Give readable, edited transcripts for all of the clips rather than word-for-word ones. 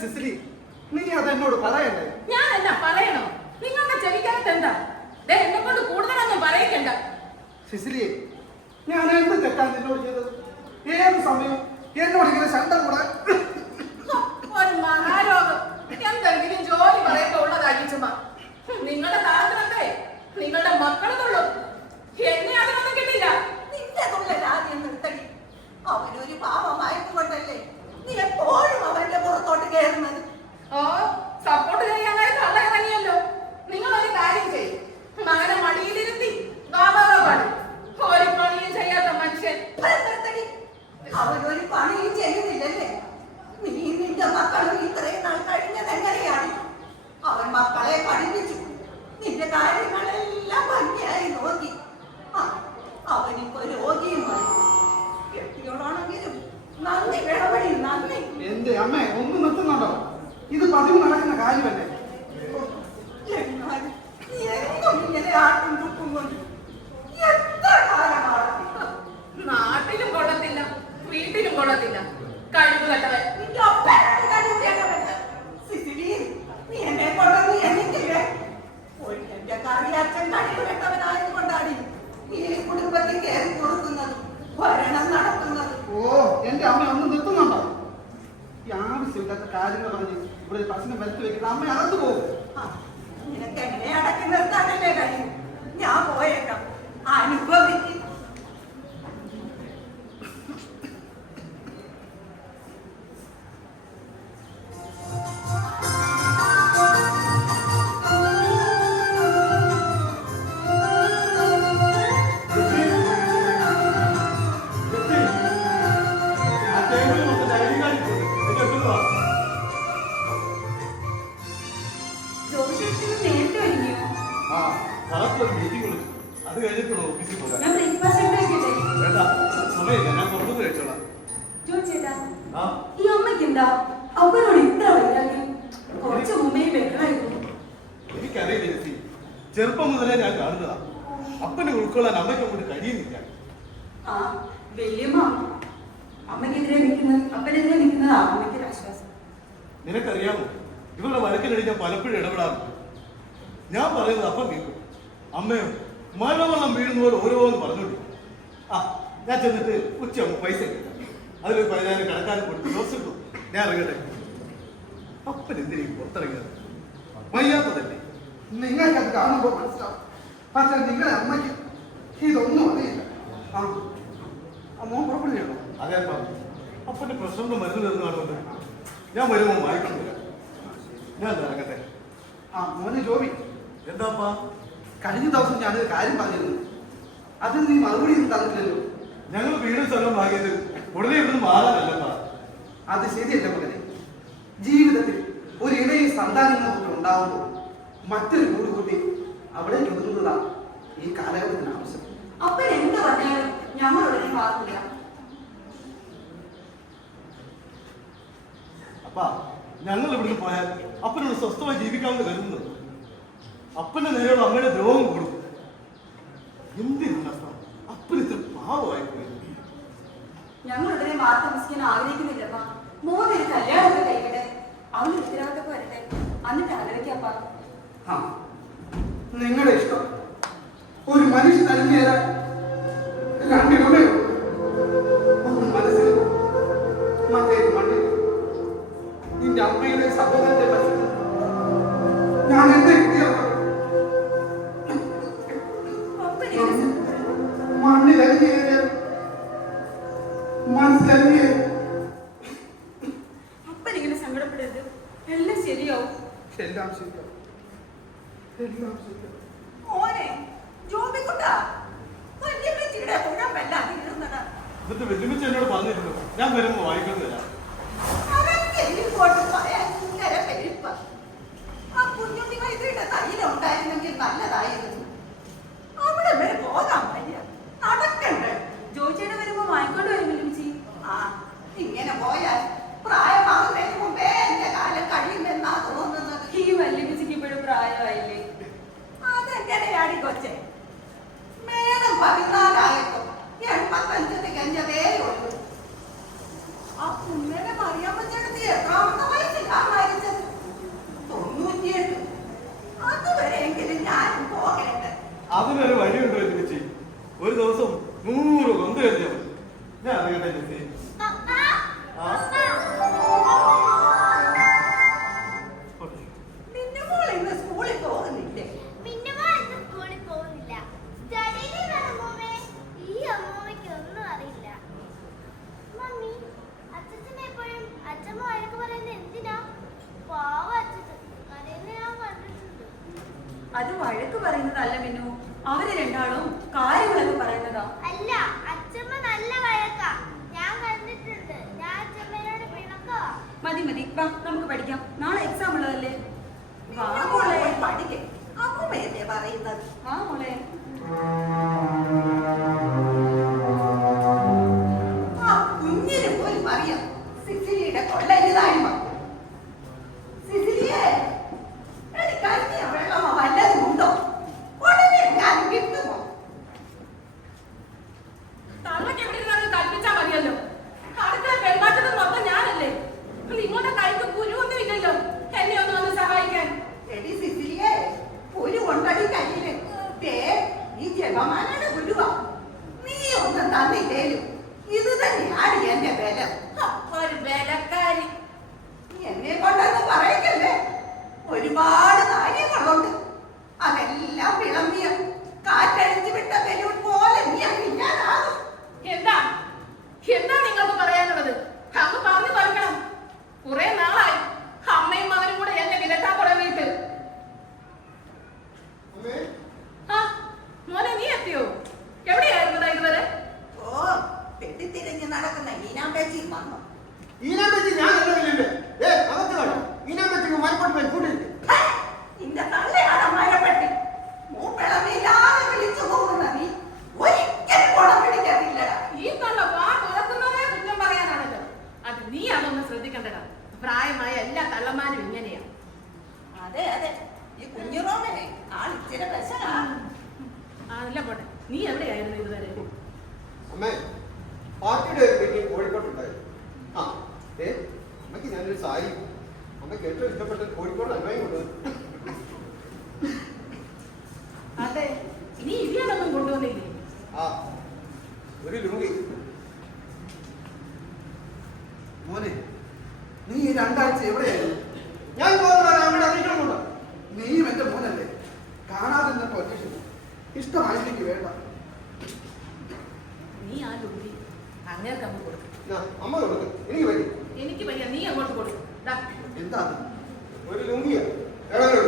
സിസിലി, നീ അതെന്നോട് പറയണ്ടേ? ഞാൻ എന്നാ പറയണോ? നിങ്ങളുടെ ചെവിക്കകത്ത് എന്താ? എന്നെ കൊണ്ട് കൂടുതലൊന്നും പറയിക്കണ്ട. സിസിലിയെ, ഞാൻ എന്ത് തെറ്റാണ് നിന്നോട് ചെയ്തത്? ഏത് സമയം എന്നോട് ഇങ്ങനെ ശബ്ദം കൂടെ? ഒരു മഹാരോഗം. എന്തെങ്കിലും ജോലി പറയൊക്കെ ഉള്ളതാക്കിച്ചുമ്മ. നിങ്ങളുടെ താഴത്തെ നിങ്ങളുടെ മക്കളെന്നുള്ളൂ. എന്നെ അതിനൊന്നും കിട്ടില്ല. നിന്റെ ആദ്യം നിർത്തടി. അവനൊരു പാവമായതുകൊണ്ടല്ലേ നീ എപ്പോഴും അവന്റെ പുറത്തോട്ട് കയറുന്നത്. ഓ, സപ്പോർട്ട് ചെയ്യാനായി തള്ള ഇറങ്ങിയല്ലോ. നിങ്ങൾ ഒരു കാര്യം ചെയ്യും, മകനെ മടിയിലിരുത്തി പാടി. ഒരു പണിയും ചെയ്യാത്ത മനുഷ്യൻ. നിർത്തടി. അവനൊരു പണിയും ചെയ്യുന്നില്ലല്ലേ? നീ നിന്റെ മക്കളും ഇത്രയും നാൾ കഴിഞ്ഞത് എങ്ങനെയാണ്? അവൻ മക്കളെ പഠിപ്പിച്ചു, നിന്റെ കാര്യങ്ങളെല്ലാം ഭംഗിയായി നോക്കി. അവനിപ്പോ രോഗിയുമായി. കെട്ടിയോടാണെങ്കിലും നന്ദി വേണവഴി നന്ദി. എന്റെ അമ്മ ഒന്ന് നിർത്തുന്നുണ്ടോ? ഇത് പതിവ് നടക്കുന്ന കാര്യമല്ലേ? എന്നാലും എന്നും ഇങ്ങനെ ആട്ടും തുപ്പും കൊണ്ട് എത്ര കാലമാണ്? നാട്ടിലും കൊള്ളത്തില്ല, വീട്ടിലും കൊള്ളത്തില്ല. കഴിവ് കെട്ടവൻ. നിന്റെ ഒപ്പനാണ് കഴിവ് കേട്ടവൻ. സിസിലി, നീ എന്നെ കൊണ്ടൊന്നും എനിക്കില്ലേ? എന്റെ കറിയച്ഛൻ കഴിവ് കെട്ടവനായതുകൊണ്ടാണ് ഈ കുടുംബത്തിൽ കയറി കൊടുക്കുന്നത്, ഭരണം നടത്തുന്നത്. ഓ, എന്റെ അമ്മ ഒന്ന് നിർത്തുന്നുണ്ടോ? ഈ ആവശ്യമില്ലാത്ത കാര്യങ്ങൾ പറഞ്ഞ് ഇവിടെ പ്രശ്നം വരുത്തി വെക്കുന്ന അമ്മ അകത്തു പോകും. നിനക്ക് എങ്ങനെ അടക്കി നിർത്താനല്ലേ കഴിയും? ഞാൻ പോയേക്കാം. അനുഭവിക്കും. എനിക്കറിയില്ല, ചെറുപ്പം മുതലേ ഞാൻ കാണുന്നതാ. അപ്പനെ ഉൾക്കൊള്ളാൻ അമ്മയ്ക്ക് അങ്ങോട്ട് കഴിയുന്നില്ല. നിനക്കറിയാമോ, ഇവരുടെ വഴക്കിനിടെ ഞാൻ പലപ്പോഴും ഇടപെടാറുണ്ട്. ഞാൻ പറയുന്നത് അപ്പം കേൾക്കും. അമ്മയോ മലവെള്ളം വീഴുന്ന പോലെ ഓരോന്ന് പറഞ്ഞോണ്ടിരിക്കും. ഞാൻ ചെന്നിട്ട് ഉച്ചയാകും പൈസ കിട്ടാം. അതിലൊരു 10,000 കടക്കാരൻ കൊടുത്ത് ദിവസം കിട്ടും. ഞാൻ ഇറങ്ങട്ടെ. അപ്പൻ എന്തിനേക്കും പുറത്തിറങ്ങിയത്? വയ്യാത്തതല്ലേ? നിങ്ങൾക്കത് കാണുമ്പോൾ മനസ്സിലാവും. പക്ഷെ നിങ്ങളുടെ അമ്മയ്ക്ക് ഇതൊന്നും അറിയില്ല. മോൻ പുറപ്പെടുകയാണോ? അതെ അപ്പ. അപ്പന്റെ പ്രശ്നം മരുന്ന് തരുന്ന കാണുന്നുണ്ട്. ഞാൻ വരുമ്പോൾ വായിക്കുന്നില്ല. ഞാൻ ഇറങ്ങട്ടെ. മോനെ ജോബി, എന്താപ്പാ? കഴിഞ്ഞ ദിവസം ഞാനൊരു കാര്യം പറഞ്ഞിരുന്നു. അതിന് നീ മറുപടി ഒന്നും തന്നില്ലല്ലോ. ഞങ്ങൾ വീടും സ്ഥലം വാങ്ങിയത് ഉടനെ ഇവിടുന്ന് മാറാനല്ലപ്പാ. അത് ശരിയല്ല മകനെ. ജീവിതത്തിൽ ഒരു ഇടയിൽ സന്താനങ്ങളൊക്കെ ഉണ്ടാവുമ്പോൾ മറ്റൊരു കൂടുകൂട്ടി അവിടേക്ക് ഒതുങ്ങുന്നതാണ് ഈ കാലഘട്ടത്തിന് ആവശ്യം. അപ്പൻ എന്ത് പറഞ്ഞാലും ഞങ്ങൾ ഉടനെ മാറില്ല. അപ്പാ, ഞങ്ങൾ ഇവിടുന്ന് പോയാൽ അപ്പനോട് സ്വസ്ഥമായി ജീവിക്കാമെന്ന് കരുതുന്നത്. അപ്പന്റെ നേരെയുള്ള അമ്മയുടെ ദ്രോഹം കൂടും. എന്തിനാണ് അപ്പന് ഇത്ര പാവമായി പോയി? ഞങ്ങൾ ഉടനെ മാറി താമസിക്കാൻ ആഗ്രഹിക്കുന്നില്ലപ്പ. മോനൊരു കല്യാണമൊക്കെ കഴിക്കട്ടെ, അവന് ഉത്തരവാദിത്തമൊക്കെ വരട്ടെ, എന്നിട്ട് ആലോചിക്കാപ്പാ. നിങ്ങളുടെ ഇഷ്ടം. ഒരു മനുഷ്യൻ അലിഞ്ഞേരാൻ രണ്ടിനുമേ ഒന്ന് മനസ്സിൽ, മറ്റേത് മണ്ണിൽ. നിന്റെ അമ്മയുടെ സഹോദരന്റെ മനസ്സിൽ ഞാൻ എന്റെ മണ്ണിലലിഞ്ഞേര് മനസ്സിലലിഞ്ഞേ. അപ്പനിങ്ങനെ സങ്കടപ്പെടരുത്, എല്ലാം ശരിയാവും. എല്ലാം ശരിയാവും, എല്ലാം ശരിയാവും. മോനെ ജോബിക്കുട്ടാ, വല്യമ്മച്ചിയുടെ പുഴം വല്ലാതെ ഇരുന്നതാ. എന്നിട്ട് വെല്ലുമിച്ച് എന്നോട് പറഞ്ഞിരുന്നു ഞാൻ വരുമ്പോ വായിക്കുന്നു തരാം. അതൊക്കെ ഇങ്ങോട്ട് ഭയങ്കര പെരുപ്പ. ആ കുഞ്ഞുണ്ണി വൈദ്യയുടെ കയ്യിലുണ്ടായിരുന്നെങ്കിൽ നല്ലതായിരുന്നു. അവിടെ വരെ പോകാൻ വയ്യ, നടക്കണ്ടേ? ജോയിച്ചേടെ വരുമ്പോ വാങ്ങിക്കൊണ്ട് വരും വെല്ലുമിച്ചി. ഇങ്ങനെ പോയാൽ പ്രായമാകുന്നതിന് മുമ്പേ എന്റെ കാലം കഴിയുമെന്നാ തോന്നുന്നത്. ഈ വല്യമിച്ചിക്ക് ഇപ്പോഴും പ്രായമായില്ലേ? അതെങ്ങനെയാടി കൊച്ചെ? മേടം 14 85 തികഞ്ഞതേ ഉള്ളൂ. ആ കുഞ്ഞിനെ പറയാൻ പറ്റണത് എത്രാമത്തെ വയസ്സിലാ? അത് വഴക്ക് പറയുന്നതല്ല മിന്നു. അവര് രണ്ടാളും കാര്യങ്ങളൊക്കെ പറയുന്നതാ. അല്ല, അച്ഛമ്മ നല്ല വഴക്കാ. ഞാൻ കണ്ടിട്ടുണ്ട്. ഞാൻ അച്ഛമ്മയോട് പിണക്കവാ. മതി മതി, വാ നമുക്ക് പഠിക്കാം. നാളെ എക്സാം ഉള്ളതല്ലേ. വാ മോളെ മോളെ. പോയി പഠിക്കേ. അമ്മയല്ലേ പറയുന്നത്. ആ മോളെ. ആ കുഞ്ഞിന് പോലും അറിയാം സിസിലിയുടെ കൊള്ളരുതായ്മ. സിസിലിയെ, എനിക്ക് കഞ്ഞിയോ വെള്ളമോ വല്ലതും ഉണ്ടോ? ഉടനെ ഞാൻ കിട്ടുമോ? തള്ളക്ക് എവിടെ ഇരുന്നാലും കൽപ്പിച്ചാ മതിയല്ലോ. അടുക്കള പെൺമാറ്റത് മൊത്തം ഞാനല്ലേ. നിങ്ങളുടെ കൈക്ക് കുരുവൊന്നും ഇല്ലല്ലോ എന്നെ ഒന്ന് വന്ന് സഹായിക്കാൻ. എടി സിസിലിയെ, ഒരു കൊണ്ടടി കയ്യില്. ദേ, ഈ ജപമാനയുടെ ഗുരുവാ. നീ ഒന്നും തന്നില്ലേലും ഇത് തന്നെയാണ് എന്റെ ബലം. ഒരു ബലക്കാരി. നീ എന്നെ കൊണ്ടൊന്നും പറയക്കല്ലേ. ഒരുപാട് കാര്യങ്ങളുണ്ട്. അതെല്ലാം വിളമ്പിയ കാറ്റടിച്ചു വിട്ട ബലൂൺ പോലെ നീ ഇല്ലാതാകും. എന്താ എന്താ നിങ്ങൾക്ക് പറയാനുള്ളത്? അങ്ങ് പറഞ്ഞു പറയണം. കുറെ നാളായി അമ്മയും മകനും കൂടെ എന്നെ വിലക്കാൻ തുടങ്ങിയിട്ട്. ആ മോനെ, നീ എത്തിയോ? എവിടെയായിരുന്നതാ ഇതുവരെ? ഓ, വെട്ടിത്തിരിഞ്ഞ് നടക്കുന്ന ഈനാമ്പേച്ചി വന്നു. ഹേ, നിന്റെ തള്ളയാണ് മരപ്പെട്ടി. മൂപ്പിളമില്ലാതെ വിളിച്ചു പോകുന്ന നീ ഒരിക്കലും കുടം പിടിക്കത്തില്ലടാ. ഈ തള്ള വാ തുറക്കുന്നതേ കുറ്റം പറയാനാണല്ലോ. അത് നീ അതൊന്ന് ശ്രദ്ധിക്കണ്ടടാ. പ്രായമായ എല്ലാ തള്ളമാരും ഇങ്ങനെയാ. അതെ അതെ, ഈ കുഞ്ഞുറോമേ ആളിച്ചിരി വിശലാ. അല്ല പോട്ടെ, നീ എവിടെയായിരുന്നു ഇതുവരെ? അമ്മേ, പാർട്ടിയുടെ ഒരു മീറ്റിംഗ് കോഴിക്കോട്ടുണ്ടായി. ആ അമ്മയ്ക്ക് ഞാനൊരു സാരി, അമ്മയ്ക്ക് ഏറ്റവും ഇഷ്ടപ്പെട്ട കോഴിക്കോട് അമ്മയും കൊണ്ട്. അതെ, നീ ഇതിനൊന്നും കൊണ്ടുവന്നില്ലേ? ആ ഒരു ലുങ്കി. മോനെ, നീ ഈ 2 ആഴ്ച എവിടെയായിരുന്നു? ഞാൻ പോകുന്ന അമ്മയുടെ അറിയിക്കണമെന്നുണ്ടോ? നീയും എന്റെ മോനല്ലേ? കാണാതെ നിന്നപ്പോ ഇഷ്ടമായില്ലെങ്കിൽ വേണ്ട. നീ ആ ലുങ്കി അങ്ങേർക്ക് അങ്ങ് കൊടുക്കും. അമ്മ കൊടുക്കും, എനിക്ക് പറ്റി. എനിക്ക് വയ്യ, നീ അങ്ങോട്ട് കൊടുക്കും. എന്താ അത്? ഒരു ലുങ്കിയാ എവിടെ?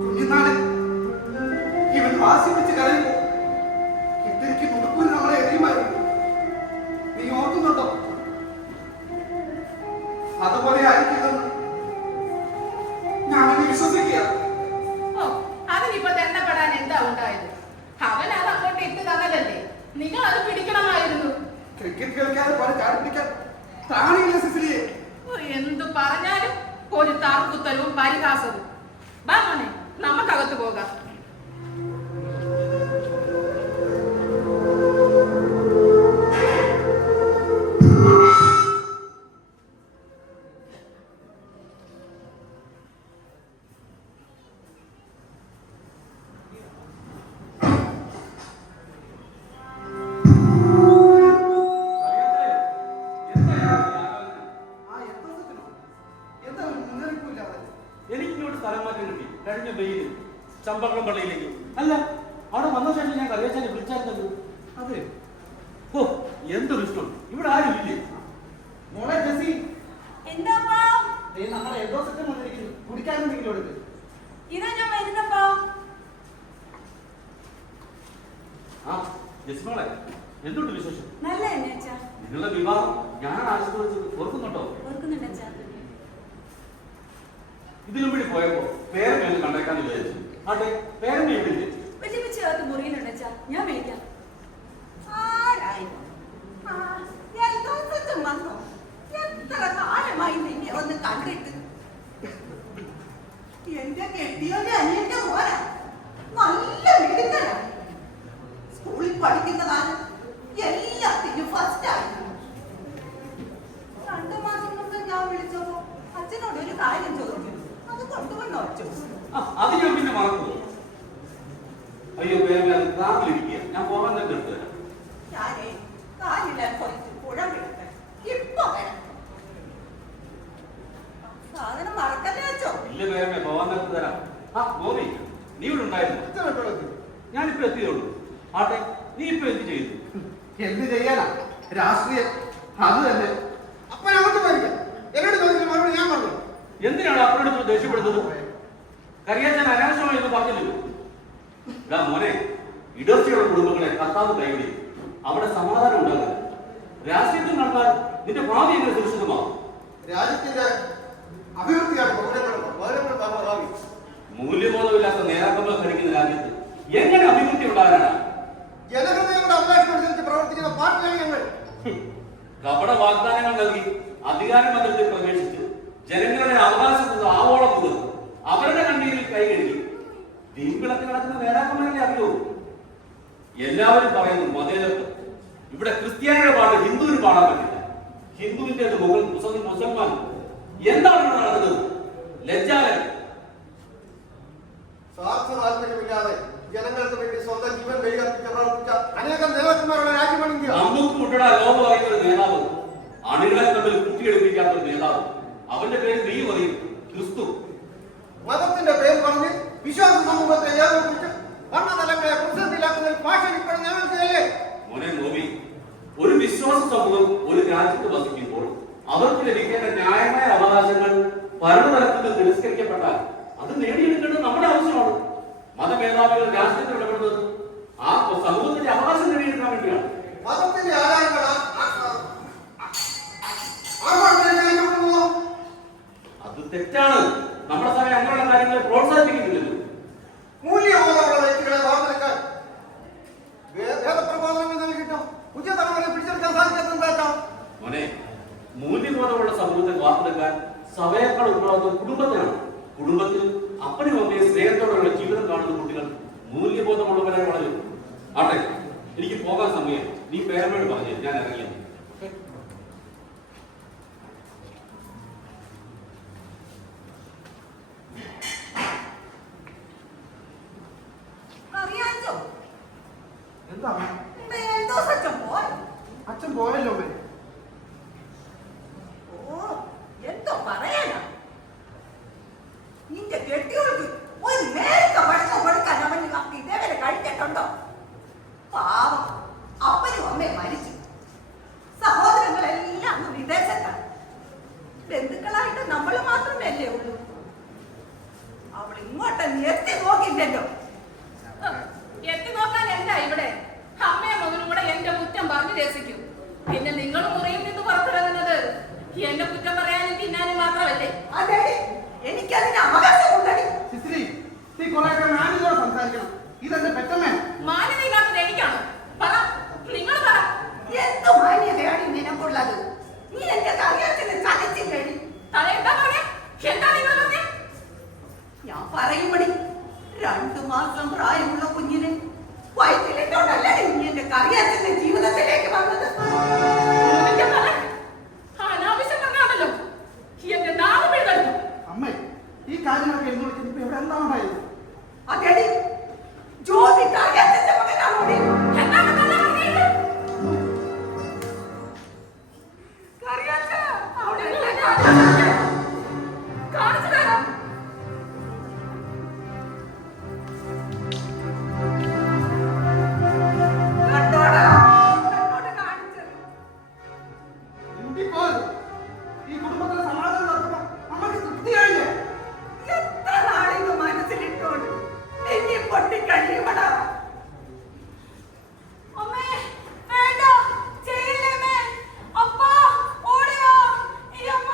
കുഞ്ഞുനാളെ ഇവൻ വാസിപ്പിച്ച് കരയുമ്പോ ഇത്തിരിക്ക് നുടുക്കൂര് നമ്മളെ എറിയുമായിരുന്നു. നീ ഓർക്കുന്നുണ്ടോ? അതുപോലെ ആയിരിക്കില്ലെന്ന് ഞാനത് വിശ്വസിക്കുക. ഓ, അതിനിപ്പോ തെന്നപ്പെടാൻ എന്താ ഉണ്ടായത്? അവൻ അത് അങ്ങോട്ട് ഇട്ട് തന്നതല്ലേ. നിങ്ങൾ അത് പിടിക്കണമായിരുന്നു. ക്രിക്കറ്റ് കളിക്കാതെ പോലെ ചാടി പിടിക്കാൻ താണിയില്ല സിസിലിയെ. ഓ, എന്തു പറഞ്ഞാലും ഒരു താർക്കുത്തരവും പരിഹാസവും. വാ മോനെ, നമുക്കകത്ത് പോകാം. എനിക്കിങ്ങോട്ട് സ്ഥലം മാറ്റം കിട്ടി കഴിഞ്ഞ വെയിൽ ചമ്പക്കുളം പള്ളിയിലേക്ക്. അല്ല, അവിടെ വന്ന ശേഷം ഞാൻ കറിയാച്ചാനെ വിളിച്ചായിരുന്നല്ലോ. അതെ. ഓ, എന്തൊരു ഇഷ്ടം. ഇവിടെ ആരും ഇല്ലേ? മോളെ ജെസി, എന്താപ്പാ? നമ്മുടെ എന്തോസൊക്കെ വന്നിരിക്കുന്നു. കുടിക്കാനെന്തെങ്കിലും എടുക്ക്. ഇതാ ഞാൻ വരുന്നപ്പാ. ആ ജസ്മോളെ, എന്തുണ്ട് വിശേഷം? നല്ല എന്നെ അച്ഛാ. നിങ്ങളുടെ വിവാഹം ഞാൻ ആശീർവദിച്ചത് ഓർക്കുന്നുണ്ടോ? ഓർക്കുന്നുണ്ട് അച്ഛാ. ഇതിലും കൂടി പോയപ്പോ പേരമ്മ ഒന്ന് കണ്ടേക്കാന്ന് വിചാരിച്ചു. ആട്ടെ, പേരമ്മ എവിടെ ഇല്ലേ? വെച്ചിപ്പിച്ച് അകത്ത് മുറിയിലുണ്ട് അച്ഛാ. ഞാൻ വിളിക്കാം. ആരായിരുന്നു? ആ, എൽദോസച്ചും വന്നോ? എത്ര കാലമായി നിന്നെ ഒന്ന് കണ്ടിട്ട്. എന്റെ കെട്ടിയോന്റെ അനിയന്റെ മോനാ. നല്ല മിടുക്കനാ. സ്കൂളിൽ പഠിക്കുന്ന കാലം എല്ലാത്തിനും ഫസ്റ്റ് ആയിരുന്നു. 2 മാസം മുമ്പ് ഞാൻ വിളിച്ചപ്പോ അച്ഛനോട് ഒരു കാര്യം ചോദിച്ചു. അത് കൊണ്ടുവന്നോ അച്ഛൻ? അത് ഞാൻ പിന്നെ മറന്നു. അയ്യോ പേരമ്മ, അത് കാറിലിരിക്കുക. ഞാൻ പോകാൻ തന്നെ എടുത്തു തരാം. ഞാനേ കാലിടാൻ കുറച്ച് പുഴ വിളിക്കാൻ ഇപ്പൊ വരാം. സാധനം മറക്കല്ലേ അച്ഛോ? ഇല്ല ഇല്ല പേരമേ പോവാൻ നേരത്ത് തരാം. ആ ഗോപി, നീ ഇവിടെ ഉണ്ടായിരുന്നു? ഞാനിപ്പോ എത്തിയുള്ളൂ. ആട്ടെ, നീ ഇപ്പൊ എന്ത് ചെയ്തു? എന്ത് ചെയ്യാനാ? രാഷ്ട്രീയം അത് തന്നെ. അപ്പൊ ഞങ്ങൾക്ക് പോയിരിക്കാം. എന്നോട് ചോദിച്ചില്ല മറുപടി ഞാൻ പറഞ്ഞു. എന്തിനാണ് അപ്പനോട് ദേഷ്യപ്പെടുന്നത്? കറിയാച്ചാൻ അനാവശ്യമായി എന്ന് പറഞ്ഞില്ലല്ലോ. മോനെ, ഇടർച്ചയുള്ള കുടുംബങ്ങളെ കർത്താവ് കൈവിടിയും. അവിടെ സമാധാനം ഉണ്ടാകില്ല. രാഷ്ട്രീയത്തിൽ നടന്നാൽ നിന്റെ ഭാവി എങ്ങനെ സുരക്ഷിതമാകും? രാജ്യത്തിന്റെ അഭിവൃദ്ധിയാണ് മൂല്യബോധമില്ലാത്ത നേതാക്കന്മാർ ഭരിക്കുന്ന രാജ്യത്ത് എങ്ങനെ അഭിവൃദ്ധി ഉണ്ടാകാനാണ്? ജനഹൃദയങ്ങളുടെ അവകാശമനുസരിച്ച് പ്രവർത്തിക്കുന്ന പാർട്ടിയാണ് ഞങ്ങൾ. കപട വാഗ്ദാനങ്ങൾ നൽകി അധികാര മന്ദിരത്തിൽ പ്രവേശിച്ച് ജനങ്ങളുടെ അവകാശത്തിൽ ആവോളം തീർന്നു അവരുടെ കണ്ണീരിൽ കൈ കഴുകി ദീപിളക്ക് നടക്കുന്ന നേതാക്കന്മാരെ അറിയോ? എല്ലാവരും പറയുന്നു മതേതരത്വം. ഇവിടെ ക്രിസ്ത്യാനിയുടെ പാട്ട് ഹിന്ദുവിന് പാടാൻ പറ്റില്ല. ഹിന്ദുവിന്റെ മുസൽമാൻ. എന്താണ് ഇവിടെ നടക്കുന്നത്? ലജ്ജാകരം. സ്വാർത്ഥ താല്പര്യമില്ലാതെ ജനങ്ങൾക്ക് വേണ്ടി സ്വന്തം ജീവൻ വൈകർപ്പിച്ച് പ്രവർത്തിച്ച അനേകം നേതാക്കന്മാരുടെ രാജ്യമാണ് ഇന്ത്യ. നമുക്ക് മുട്ടട ലോകം പറയുന്ന ഒരു നേതാവ്, അണികളെ തമ്മിൽ കുട്ടിയെടുപ്പിക്കാത്ത ഒരു നേതാവ്. അവന്റെ പേര് നീ പറയും, ക്രിസ്തു. മതത്തിന്റെ പേര് പറഞ്ഞ് വിശ്വാസ സമൂഹത്തെ ഏകോപിപ്പിച്ച് ഭരണതലങ്ങളെ പ്രതിസന്ധിയിലാക്കുന്ന ഭാഷ ഇപ്പോൾ ഞങ്ങൾക്കല്ലേ? മോനെ നോവി, ഒരു വിശ്വാസ സമൂഹം ഒരു രാജ്യത്ത് വസിക്കുമ്പോൾ അവർക്ക് ലഭിക്കേണ്ട ന്യായമായ അവകാശങ്ങൾ ഭരണതലത്തിൽ തിരസ്കരിക്കപ്പെട്ടാൽ അത് നേടിയെടുക്കേണ്ടത് നമ്മുടെ ആവശ്യമാണ്. മതമേധാവികൾ രാഷ്ട്രീയത്തിൽ ഇടപെടുന്നത് ആ സമൂഹത്തിന്റെ അവകാശം നേടിയെടുക്കാൻ വേണ്ടിയാണ്. മതത്തിന്റെ ആചാരങ്ങൾ അത് തെറ്റാണ്. നമ്മുടെ സമയം അങ്ങനെയുള്ള കാര്യങ്ങളെ പ്രോത്സാഹിപ്പിക്കുന്നില്ലല്ലോ. മൂല്യബോധമുള്ള വ്യക്തികളെ വാർത്തെടുക്കാൻ വേദപ്രബോധനങ്ങൾ നൽകിട്ടോ പുതിയ തലമുറയെ പിടിച്ചെടുക്കാൻ സാധിക്കാത്ത മോനെ, മൂല്യബോധമുള്ള സമൂഹത്തെ വാർത്തെടുക്കാൻ സഭയേക്കാൾ ഉത്തരവാദിത്വം കുടുംബത്തിനാണ്. കുടുംബത്തിൽ അപ്പനും അമ്മയും സ്നേഹത്തോടെയുള്ള ജീവിതം കാണുന്ന കുട്ടികൾ മൂല്യബോധമുള്ളവരെ വളരും. ആട്ടെ, എനിക്ക് പോകാൻ സമയം. നീ പേരമോട് പറഞ്ഞു, ഞാൻ ഇറങ്ങിയ. എന്താ അച്ഛൻ പോയല്ലോ. ഓ എന്തോ പറയാനാ? നിന്റെ കെട്ടിയോൾക്ക് ഒരു നേരത്തെ ഭക്ഷണം കൊടുക്കാൻ അവന് ഇതേവരെ കഴിച്ചിട്ടുണ്ടോ? പാവം, അപ്പനും അമ്മയും മരിച്ചു. സഹോദരങ്ങളെല്ലാം അങ്ങ് വിദേശത്താണ്. ബന്ധുക്കളായിട്ട് നമ്മൾ മാത്രമല്ലേ ഉള്ളൂ. അവൾ ഇങ്ങോട്ടൊന്നും എത്തി നോക്കില്ലല്ലോ. എത്തി നോക്കാൻ എന്താ ഇവിടെ? അമ്മയും മകനും കൂടെ എന്റെ കുറ്റം പറഞ്ഞു രസിക്കും. പിന്നെ നിങ്ങൾ മുറിയിൽ നിന്ന് പുറത്തിറങ്ങുന്നത് എന്റെ കുറ്റം പറയാനും തിന്നാനും മാത്രമല്ലേ? അതെ, എനിക്കതിന് അവകാശമുണ്ടടി. സംസാരിക്കണം. ഇതെന്റെ പെറ്റമ്മേ. മാന്യതയില്ലാത്തത് എനിക്കാണോ? പറ, നിങ്ങൾ പറ. എന്ത് മാന്യതയാണ് നിനക്കുള്ളത്? നീ എന്റെ കറിയാച്ചനെ ചതച്ചില്ലടി. എന്താ പറഞ്ഞേ? എന്താ നിങ്ങൾ പറഞ്ഞേ? ഞാൻ പറയുമ്പടി 2 മാസം പ്രായമുള്ള കുഞ്ഞിനെ വയറ്റിലിട്ടോണ്ടല്ലേ നീ എന്റെ കറിയാച്ചന്റെ ജീവിതത്തിലേക്ക് വന്നത്? അനാവശ്യം പറഞ്ഞാണല്ലോ എന്റെ നാളെ പിഴുതെടുക്കും. അമ്മേ, ഈ കാര്യങ്ങളൊക്കെ ഇവിടെ എന്താ ഉണ്ടായത്? അതെടി, ജ്യോതി കറിയാച്ചന്റെ മകനാണോടി? കറിയാച്ച അവിടെ കാണിച്ചു തരാം. കണ്ടോടാ, എന്നോട് കാണിച്ചത്. ഈ കുടുംബത്തിലെ സമാധാനം നടത്തുമ്പോൾ നമുക്ക് തൃപ്തിയായില്ലേ? എത്ര നാളിത് മനസ്സിലിട്ടോണ്ട് എന്നെ പൊട്ടിക്കഴിയുമടാ. അമ്മേ, വേണ്ട, ചെയ്യില്ലമ്മേ. അപ്പാ, ഓടിയോ. ഈ അമ്മ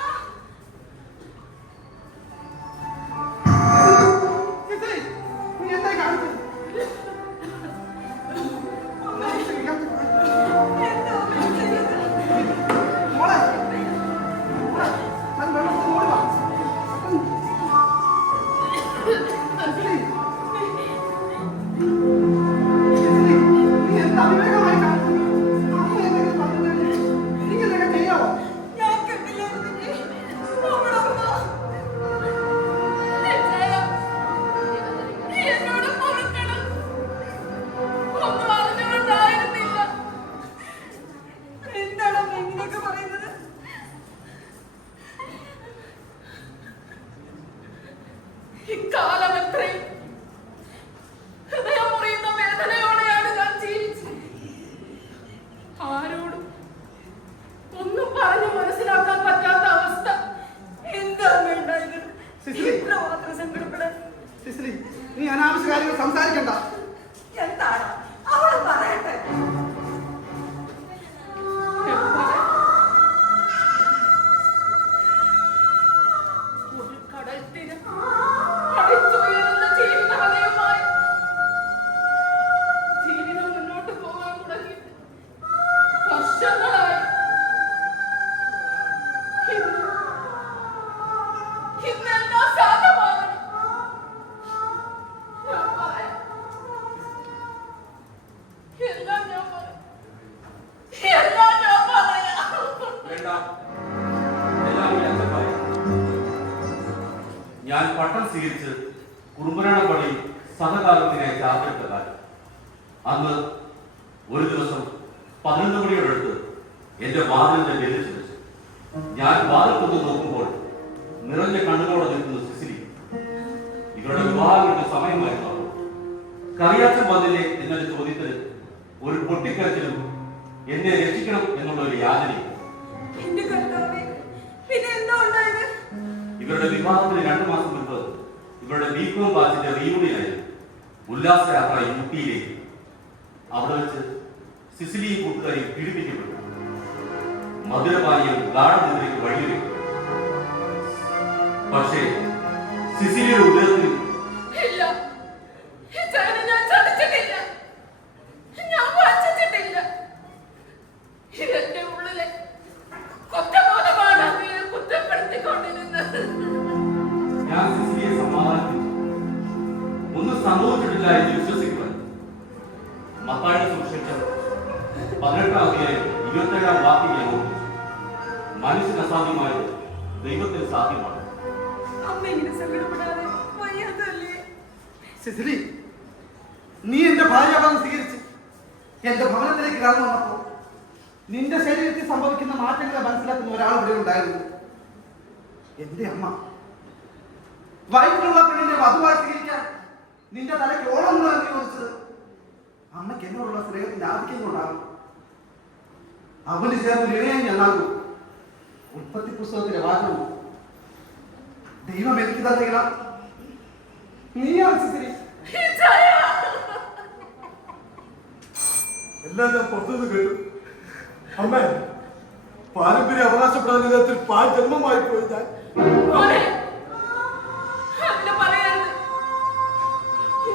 ഇക്കാലം എത്രയും ഹൃദയം മുറിയുന്ന വേദനയോടെയാണ് ഞാൻ ജീവിച്ചത്. ആരോടും ഒന്നും പറഞ്ഞു മനസ്സിലാക്കാൻ പറ്റാത്ത അവസ്ഥ. എന്താ വേണ്ടായത്? സിസിലി. ഇത്ര മാത്രം സങ്കടപ്പെടാൻ സിസിലി, നീ അനാവശ്യ കാര്യങ്ങൾ സംസാരിക്കണ്ട. എന്താണ് അവള് പറയട്ടെ. ഒരു കടൽ തീരം അടിച്ചുയരുന്ന ജീവിതകഥയുമായി ജീവിതം മുന്നോട്ട് പോകാൻ തുടങ്ങി വർഷങ്ങളായി. ഇന്നെല്ലാം സാധ്യമാകണം. ഞാൻ പറയാം. എല്ലാം ഞാൻ പറയാം. എല്ലാം ഞാൻ പറയാം. വേണ്ട, എല്ലാം വ്യക്തമായി. ഞാൻ പട്ടം സ്വീകരിച്ച് കുറുമ്പനാടപ്പള്ളി സഹകാലത്തിനെ ചാർജെടുത്ത കാലം. അന്ന് ഒരു ദിവസം 11 മണിയോടടുത്ത് എന്റെ വാതിലിന്റെ ബെല്ലിച്ചു വെച്ചു. ഞാൻ വാതിൽ തുറന്ന് നോക്കുമ്പോൾ നിറഞ്ഞ കണ്ണുകളോടെ നിൽക്കുന്ന സിസിലി. ഇവരുടെ വിവാഹങ്ങളുടെ സമയമായിരുന്നു. കറിയാച്ചൻ വന്നില്ലേ എന്നൊരു ചോദ്യത്തിന് ഒരു പൊട്ടിക്കരച്ചിലും എന്നെ രക്ഷിക്കണം എന്നുള്ള ഒരു യാതനയും. എന്റെ കർത്താവേ, പിന്നെ എന്താ ഉണ്ടായത്? ഇവരുടെ വിവാഹത്തിന് 2 മാസം മുൻപ് ഇവരുടെ ബികോം ബാച്ചിന്റെ റീയൂണിയനായിരുന്നു. ഉല്ലാസയാത്ര ഊട്ടിയിലേക്ക്. അവിടെ വെച്ച് സിസിലിയും കൂട്ടുകാരെയും പീഡിപ്പിക്കപ്പെട്ടു. മധുരപാനീയം ഗാഠനിദ്രയ്ക്ക് വഴിയൊരുക്കി. പക്ഷേ സിസിലിയുടെ ഉദരത്തിൽ ഇല്ല, ഈ ചൈന ഞാൻ ചതിച്ചിട്ടില്ല. ഞാൻ വഞ്ചിച്ചിട്ടില്ല. ഇതെന്റെ ഉള്ളിലെ കുറ്റബോധമാണ് അങ്ങയെ കുറ്റപ്പെടുത്തിക്കൊണ്ടിരുന്നത്. ഞാൻ സിസിലിയെ സമാധാനിപ്പിച്ചു. ഒന്നും സംഭവിച്ചിട്ടില്ല എന്ന് വിശ്വസിക്കുവാൻ. മത്തായിയുടെ സുവിശേഷം 18-ാം അധ്യായം 27-ാം വാക്യം ഞാൻ ഓർമ്മിച്ചു. മനുഷ്യന് അസാധ്യമായത് ദൈവത്തിന് സാധ്യമാണ്. അമ്മ ഇങ്ങനെ സങ്കടപ്പെടാതെ വയ്യാതല്ലേ? സിസിലി, നീ എന്റെ ഭാര്യാഭാഗം സ്വീകരിച്ച് എന്റെ ഭവനത്തിലേക്ക് കടന്നു വന്നപ്പോ നിന്റെ ശരീരത്തിൽ സംഭവിക്കുന്ന മാറ്റങ്ങളെ മനസ്സിലാക്കുന്ന ഒരാൾ ഇവിടെ ഉണ്ടായിരുന്നു. എന്റെ അമ്മ. വയറ്റിലുള്ള പെണ്ണിനെ വധുവായി സ്വീകരിക്കാൻ നിന്റെ തലയ്ക്ക് ഓളം നൽകി കൊടുത്തത് അമ്മയ്ക്ക് എന്നോടുള്ള സ്നേഹത്തിന്റെ ആധിക്യം കൊണ്ടാണ്. അവന് ചേർന്ന് ഇണയാൻ ഞാനാകും. ഉൽപ്പത്തി പുസ്തകത്തിലെ വാചകവും ദൈവം എനിക്ക് തന്നില്ല. നീയാണ് സിസിലി. ഈ ചായ എല്ലാം ഞാൻ പുറത്തുനിന്ന് കേട്ടു. അമ്മേ, പാരമ്പര്യ അവകാശപ്പെടാൻ വിധത്തിൽ പാൽ ജന്മമായി പോയി ഞാൻ. മോനെ, അങ്ങനെ പറയരുത്.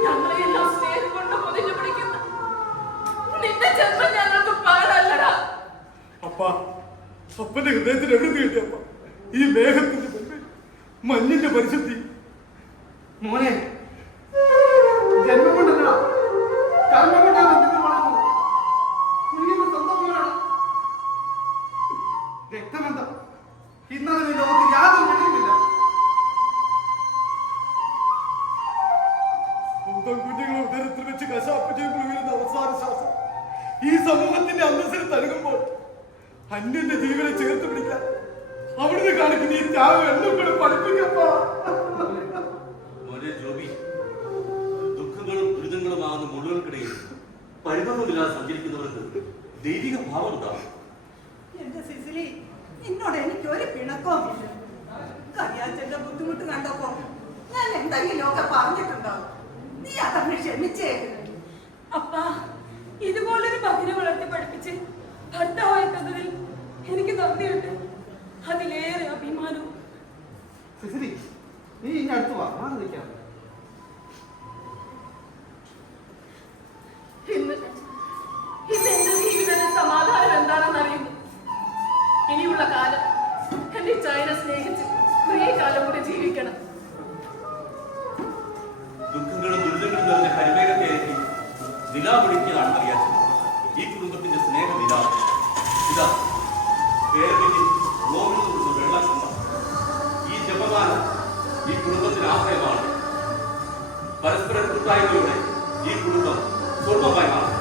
ഞങ്ങളെയെല്ലാം സ്നേഹം കൊണ്ട് പൊതിഞ്ഞു പിടിക്കുന്ന നിന്റെ ജന്മം ഞങ്ങൾക്ക് പാടല്ലടാ. അപ്പന്റെ ഹൃദയത്തിന് എവിടെ കിട്ടിയപ്പ ഈ മേഘത്തിന്റെ മുമ്പിൽ മഞ്ഞിന്റെ പരിശുദ്ധി? മോനെ, ജന്മം കൊണ്ടല്ല കർമ്മം കൊണ്ടാ ബന്ധങ്ങൾ വളർന്നു. നീ എന്റെ സ്വന്തം മോനാണ്. രക്തബന്ധം ഇന്നതിന് ലോകത്ത് യാതൊരു വെളിയുമില്ല. സ്വന്തം കുഞ്ഞുങ്ങളെ ഉദരത്തിൽ വെച്ച് കശാപ്പ് ചെയ്യുമ്പോൾ വീഴുന്ന അവസാന ശ്വാസം ഈ സമൂഹത്തിന്റെ അന്തസ്സിൽ തഴുകുമ്പോൾ അന്യന്റെ ജീവനെ ചേർത്ത് പിടിക്കാൻ അവിടുന്ന് കാണിക്കുന്ന ഈ ത്യാഗം എന്നും കൂടെ പഠിപ്പിക്കപ്പോ. മോനെ ജോബി, ദുഃഖങ്ങളും ദുരിതങ്ങളുമാകുന്ന മുഴുവൻക്കിടയിൽ പരിഭവമില്ലാതെ സഞ്ചരിക്കുന്നവർക്ക് ദൈവിക ഭാവം ഉണ്ടാവും. എന്റെ സിസിലി, നിന്നോട് എനിക്ക് ഒരു പിണക്കവുമില്ല. കറിയാച്ചന്റെ ബുദ്ധിമുട്ട് കണ്ടപ്പോ ഞാൻ എന്തെങ്കിലുമൊക്കെ പറഞ്ഞിട്ടുണ്ടോ? നീ അതന്നെ ക്ഷമിച്ചേക്ക്. അപ്പ ഇതുപോലൊരു മകനെ വളർത്തി പഠിപ്പിച്ച് ഭർത്താവായി തന്നതിൽ എനിക്ക് നന്ദിയുണ്ട്. അതിലേറെ അഭിമാനവും. സിസിലി, നീ ഇനി അടുത്ത് വാ. മാറി നിൽക്കാം. ഇന്ന് എന്റെ ജീവിതത്തിൽ സമാധാനം എന്താണെന്ന് അറിയുന്നു. ഇനിയുള്ള കാലം എന്റെ ചൈന സ്നേഹിച്ച് കുറേ കാലം കൂടി ജീവിക്കണം. ദുഃഖങ്ങളും ദുരിതങ്ങളും നിറഞ്ഞ പരിവേഗത്തെയായിരിക്കും നിലാവിളിക്കുകയാണ് അറിയാച്ചത്. ഈ കുടുംബത്തിന്റെ സ്നേഹ നിലാവ് ഇതാ പേരവിധി റോമിൽ നിന്നുള്ള വെള്ളക്കുമ്പ. ഈ ജപമാനം ഈ കുടുംബത്തിന് ആശ്രയമാണ്. പരസ്പര കൂട്ടായ്മയോടെ ഈ കുടുംബം സ്വർണ്ണമായി മാറും.